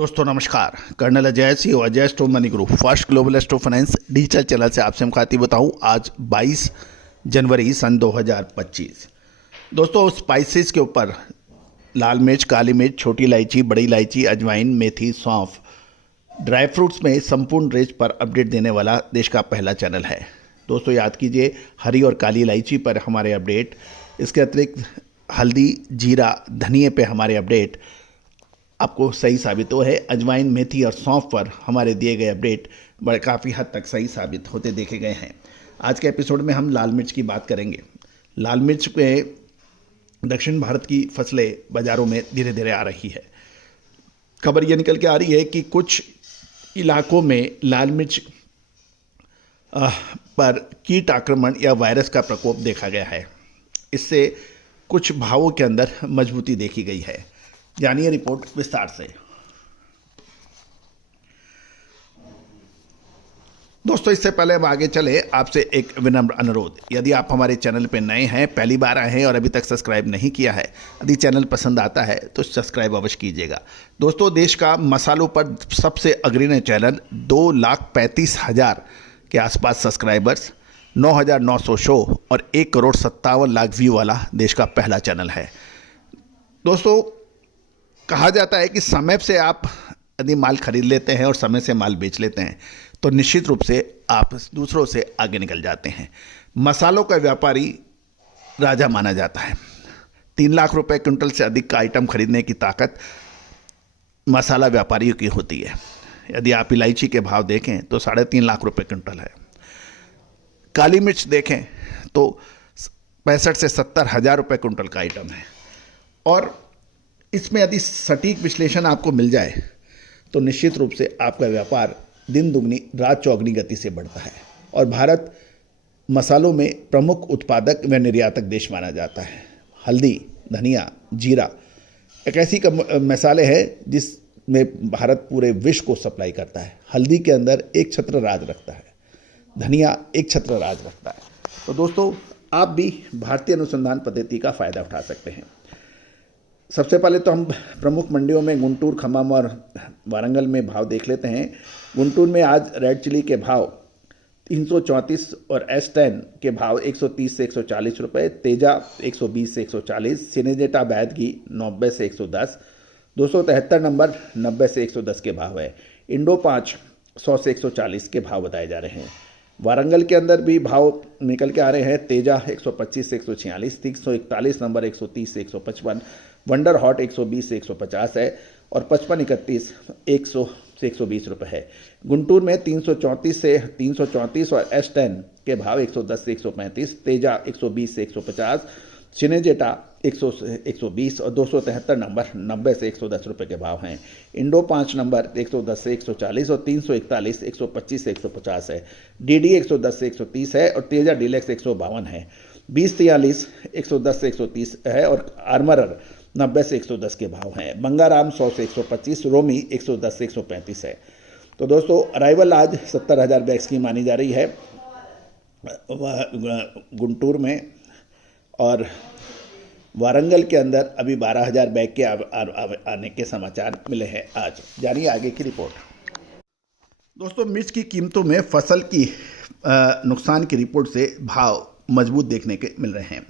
दोस्तों नमस्कार। कर्नल अजय सी अजय स्टो money group first global स्टो finance digital channel से आपसे हम खाती बताऊँ। आज 22 जनवरी सन 2025। दोस्तों स्पाइसेस के ऊपर लाल मिर्च, काली मिर्च, छोटी इलायची, बड़ी इलायची, अजवाइन, मेथी, सौंफ, ड्राई फ्रूट्स में संपूर्ण रेंज पर अपडेट देने वाला देश का पहला चैनल है। दोस्तों याद कीजिए, हरी और काली इलायची पर हमारे अपडेट, इसके अतिरिक्त हल्दी, जीरा, धनिए पे हमारे अपडेट आपको सही साबित हो है। अजवाइन, मेथी और सौंफ पर हमारे दिए गए अपडेट बड़े काफ़ी हद तक सही साबित होते देखे गए हैं। आज के एपिसोड में हम लाल मिर्च की बात करेंगे। लाल मिर्च पे दक्षिण भारत की फसलें बाज़ारों में धीरे धीरे आ रही है। खबर ये निकल के आ रही है कि कुछ इलाकों में लाल मिर्च पर कीट आक्रमण या वायरस का प्रकोप देखा गया है। इससे कुछ भावों के अंदर मजबूती देखी गई है। जानिए रिपोर्ट विस्तार से। दोस्तों इससे पहले हम आगे चले, आपसे एक विनम्र अनुरोध। यदि आप हमारे चैनल पर नए हैं, पहली बार आए हैं और अभी तक सब्सक्राइब नहीं किया है, यदि चैनल पसंद आता है तो सब्सक्राइब अवश्य कीजिएगा। दोस्तों देश का मसालों पर सबसे अग्रणी चैनल 2,35,000 के आसपास सब्सक्राइबर्स, 9,900 शो और 1,57,00,000 व्यू वाला देश का पहला चैनल है। दोस्तों कहा जाता है कि समय से आप यदि माल खरीद लेते हैं और समय से माल बेच लेते हैं तो निश्चित रूप से आप दूसरों से आगे निकल जाते हैं। मसालों का व्यापारी राजा माना जाता है। 3 लाख रुपए क्विंटल से अधिक का आइटम खरीदने की ताकत मसाला व्यापारियों की होती है। यदि आप इलायची के भाव देखें तो 3.5 लाख रुपए क्विंटल है। काली मिर्च देखें तो 65 से 70 हज़ार रुपये क्विंटल का आइटम है। और इसमें यदि सटीक विश्लेषण आपको मिल जाए तो निश्चित रूप से आपका व्यापार दिन दुगनी रात चौगनी गति से बढ़ता है। और भारत मसालों में प्रमुख उत्पादक व निर्यातक देश माना जाता है। हल्दी, धनिया, जीरा एक ऐसी मसाले हैं जिसमें भारत पूरे विश्व को सप्लाई करता है। हल्दी के अंदर एक छत्र राज रखता है, धनिया एक छत्र राज रखता है। तो दोस्तों आप भी भारतीय अनुसंधान पद्धति का फ़ायदा उठा सकते हैं। सबसे पहले तो हम प्रमुख मंडियों में गुंटूर, खम्मम और वारंगल में भाव देख लेते हैं। गुंटूर में आज रेड चिली के भाव 334 और S10 के भाव 130 से 140 रुपये, तेजा 120 से 140, सिनेजेटा बैदगी 90 से 110, 273 नंबर 90 से 110 के भाव है। इंडो 5 100 से 140 के भाव बताए जा रहे हैं। वारंगल के अंदर भी भाव निकल के आ रहे हैं। तेजा 125 से 146, 341 नंबर 130 से 155, वंडर हॉट 120 से 150 है और 5531 100 से 120 रुपये है। गुंटूर में 334 से 334 और S10 के भाव 110 से 135, तेजा 120 से 150, सिनेजेटा 100 से 120 और 273 नंबर 90 से 110 रुपये के भाव हैं। इंडो 5 नंबर 110 से 140 और 341 125 से 150 है। DD 110 से 130 है और तेजा डीलक्स 152 है। 2043 110 से 130 है और आर्मरर 90 से 110 के भाव हैं। बंगाराम 100 से 125, रोमी 110 से 135 है। तो दोस्तों अराइवल आज 70,000 बैग्स की मानी जा रही है गुंटूर में, और वारंगल के अंदर अभी 12,000 बैग के आने के समाचार मिले हैं आज। जानिए आगे की रिपोर्ट। दोस्तों मिर्च की कीमतों में फसल की नुकसान की रिपोर्ट से भाव मजबूत देखने के मिल रहे हैं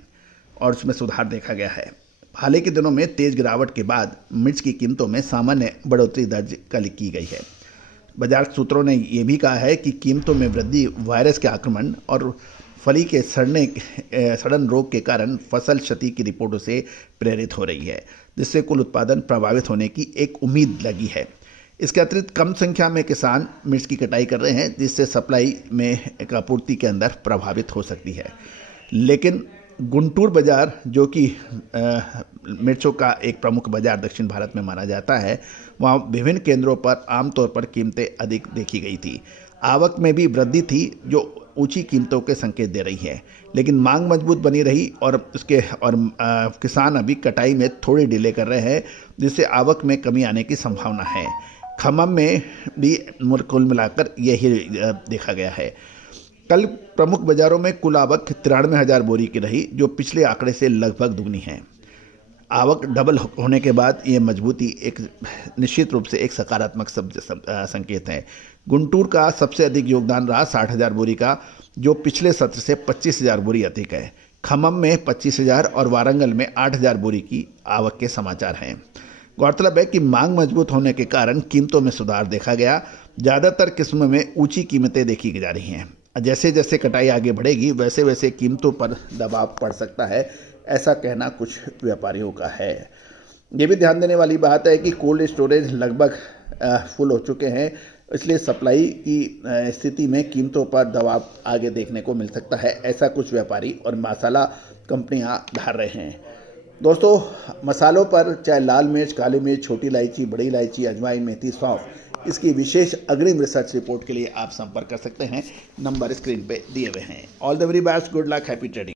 और उसमें सुधार देखा गया है। हाल ही के दिनों में तेज गिरावट के बाद मिर्च की कीमतों में सामान्य बढ़ोतरी दर्ज की गई है। बाजार सूत्रों ने यह भी कहा है कि कीमतों में वृद्धि वायरस के आक्रमण और फली के सड़न रोग के कारण फसल क्षति की रिपोर्टों से प्रेरित हो रही है, जिससे कुल उत्पादन प्रभावित होने की एक उम्मीद लगी है। इसके अतिरिक्त कम संख्या में किसान मिर्च की कटाई कर रहे हैं, जिससे सप्लाई में एक आपूर्ति के अंदर प्रभावित हो सकती है। लेकिन गुंटूर बाज़ार, जो कि मिर्चों का एक प्रमुख बाज़ार दक्षिण भारत में माना जाता है, वहाँ विभिन्न केंद्रों पर आमतौर पर कीमतें अधिक देखी गई थी। आवक में भी वृद्धि थी जो ऊंची कीमतों के संकेत दे रही है, लेकिन मांग मजबूत बनी रही और किसान अभी कटाई में थोड़ी डिले कर रहे हैं, जिससे आवक में कमी आने की संभावना है। खम्मम में भी कुल मिलाकर यही देखा गया है। कल प्रमुख बाजारों में कुल आवक 93,000 बोरी की रही, जो पिछले आंकड़े से लगभग दुगनी है। आवक डबल होने के बाद ये मजबूती एक निश्चित रूप से एक सकारात्मक संकेत है। गुंटूर का सबसे अधिक योगदान रहा 60,000 बोरी का, जो पिछले सत्र से 25,000 बोरी अधिक है। खम्मम में 25,000 और वारंगल में 8,000 बोरी की आवक के समाचार हैं। गौरतलब है कि मांग मजबूत होने के कारण कीमतों में सुधार देखा गया। ज़्यादातर किस्मों में ऊंची कीमतें देखी जा रही हैं। जैसे जैसे कटाई आगे बढ़ेगी वैसे वैसे कीमतों पर दबाव पड़ सकता है, ऐसा कहना कुछ व्यापारियों का है। ये भी ध्यान देने वाली बात है कि कोल्ड स्टोरेज लगभग फुल हो चुके हैं, इसलिए सप्लाई की स्थिति में कीमतों पर दबाव आगे देखने को मिल सकता है, ऐसा कुछ व्यापारी और मसाला कंपनियां धार रहे हैं। दोस्तों, मसालों पर चाहे लाल मिर्च, काली मिर्च, छोटी इलायची, बड़ी इलायची, अजवाइन, मेथी, सौंफ, इसकी विशेष अग्रिम रिसर्च रिपोर्ट के लिए आप संपर्क कर सकते हैं। नंबर स्क्रीन पे दिए हुए हैं। All the very best, good luck, happy trading.